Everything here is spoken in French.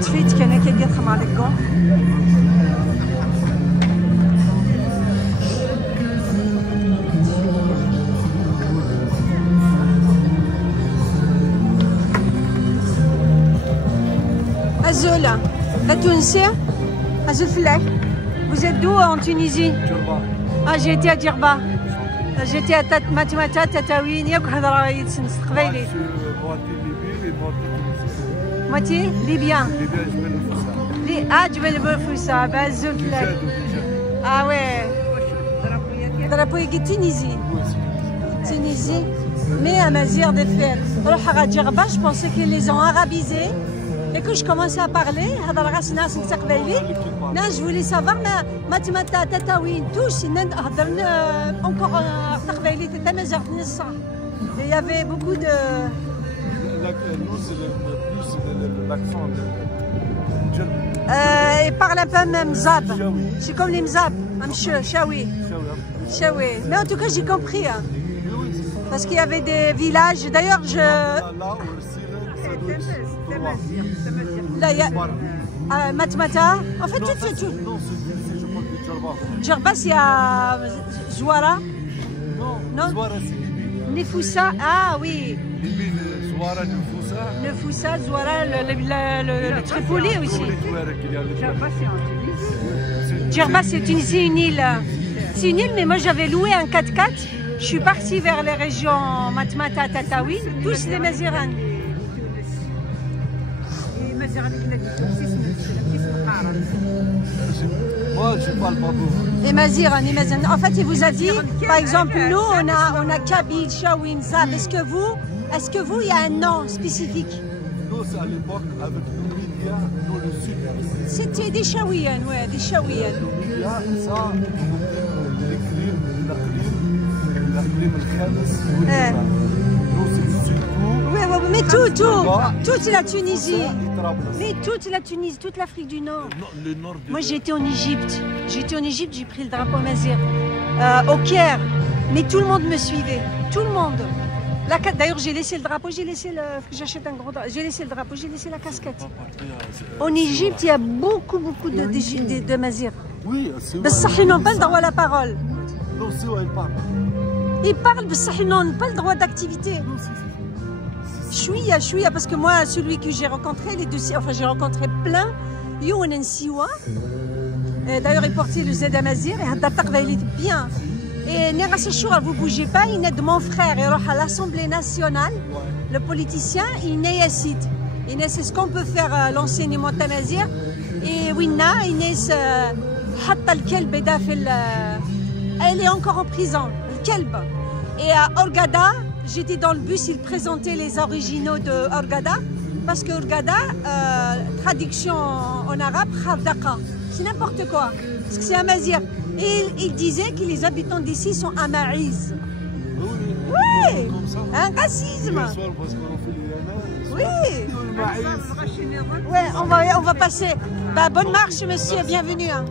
تفيت كان كيدير خمار لكو Azul, la Tunisie, Azul Flek. Vous êtes d'où en Tunisie? Djerba. Ah, j'ai été à Djerba. J'étais à Matimata, Tataouine, ياك هضره يتسنس قبيلي. Moitié libyen et moitié tunisien. Moitié libyen. Libyen, Jebel Foussa. Ah, Jebel Foussa, bah Azul Flek. Ah ouais. Drapeau Tunisie. Tunisie. Mais à Mazir de Fer. Alors à Djerba, je pensais qu'ils les ont arabisés. Et que je commençais à parler, je voulais savoir, Matimata, Tataouine, tous, encore il y avait beaucoup de. L'accent de Ils parlent un peu même Mzab. C'est comme les Mzab, Chaoui. Chaoui. Mais en tout cas, j'ai compris. Hein. Parce qu'il y avait des villages. D'ailleurs, Là, il y a Matimata. En fait, tout. Djerba, c'est à Zouara. Non. Zouara, c'est Nefoussa. Ah oui. Zouara, Nefoussa. Nefoussa, Zouara, le Tripoli aussi. Djerba, c'est Tunisie, une île. C'est une île, mais moi j'avais loué un 4x4. Je suis partie vers les régions Matimata, Tataouine, tous les Mazirans. Moi, je parle pas beaucoup. Les Maziran. En fait, il vous a dit, par exemple, nous, on a Kabyle, Chaouine, Zab. Est-ce que vous, il y a un nom spécifique? Nous, c'est à l'époque, avec nos médias, nous, le sud. C'était des Chaouiens, ouais, des Chaouiens. Nos médias, ça, l'Aqlim, le Khamis, nous, c'est le sud. Oui, mais toute la Tunisie. Mais toute la Tunisie, toute l'Afrique du Nord. Le nord de... Moi, j'étais en Égypte. J'ai pris le drapeau Mazir. Au Caire. Mais tout le monde me suivait. Tout le monde. D'ailleurs, j'ai laissé le drapeau, j'achète un gros drapeau. J'ai laissé le drapeau, j'ai laissé la casquette. En Égypte, il y a beaucoup de Mazir. Oui, c'est vrai. Mais ils n'ont pas le droit à la parole. Non, c'est vrai, ils parlent. Ils parlent, mais ils n'ont pas le droit d'activité. Chouïa, parce que moi, celui que j'ai rencontré, j'ai rencontré plein. Younen Siwa. D'ailleurs, il portait le Z Amazir et il était bien. Et vous ne bougez pas, il est de mon frère. Il à l'Assemblée nationale, le politicien, il est Yassid. C'est ce qu'on peut faire l'enseignement Tamazir. Et Winna, il est elle est encore en prison, le Kelb. Et à Orgada, j'étais dans le bus, il présentait les originaux de Orgada. Parce que Orgada, traduction en arabe, Khardaqa. C'est n'importe quoi. Parce que c'est Amazir. Et il disait que les habitants d'ici sont Amaïs. Oui, un racisme. Oui. Ouais, on va passer. Bah, bonne marche, monsieur, bienvenue. Hein.